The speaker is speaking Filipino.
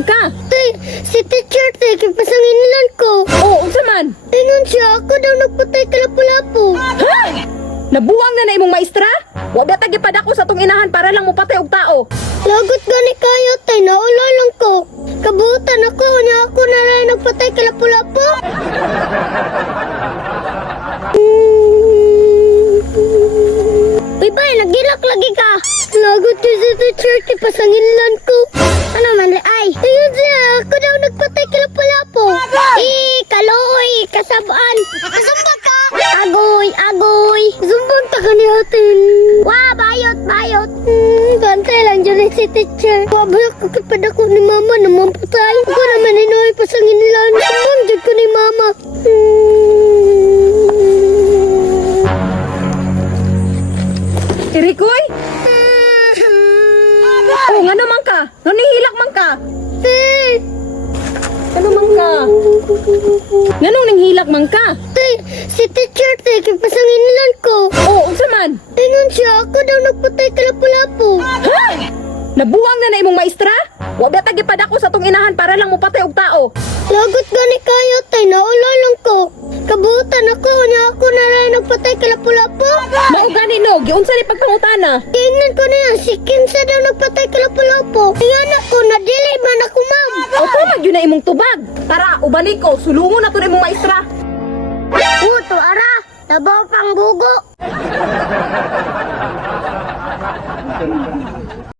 man ka? Tay, si teacher tay, kipasanginlan ko. Oo, unsa man? Ingon siya, ako daw nagpatay kalapu-lapu. Ha? Nabuwang na imong maestra? Wa ba tagi padako sa tong inahan para lang mopatay og tao? Lagot gani kayo, tay, naula lang ko. Kabutan ako, niya ako na rin nagpatay kalapu-lapu. Bye-bye, nagilak lagi ka. Lagot ko sa teacher, kipasanginlan ko. Ano man, ay. Ayun siya, ako daw nagpatay kalapu-lapu. Kalooy, kasabaan. Zumba ka. Agoy, agoy. Zumbang ta ka ni atin. Wah, bayot, bayot. Bantay lang dyan si teacher. Wabalak ko kipadako ni mama na mamputay. Ako naman inoy pasanginlan. Zumbang dyan ko ni mama. Irikoy? Oh, ngano man ka? Nanihilak man ka? Ano man ka? Nganong ninghilak man ka? Tay, si teacher tay, kipasanginlan ko. Oo, unsa man? Ingon siya, ako daw nagpatay kalapu-lapu. Ha? Nabuwang na imong maestra? Wa ba tagi padako sa tong inahan para lang mopatay og tao? Lagot gani kayo, tay, naula lang ko. Kabutan ako, niya ako na rin nagpatay kalapu-lapu. Mao gani no, giunsa ni pagpangutana? Tingnan ko na yan, si Kinsa daw nagpatay kalapu-lapu. Tingnan ako, nadili man ako, ma'am. O tama yun na imong tubag. Tara, ubani ko, sulungon na to imong maestra. Puto, ara, tabaw pang bugo.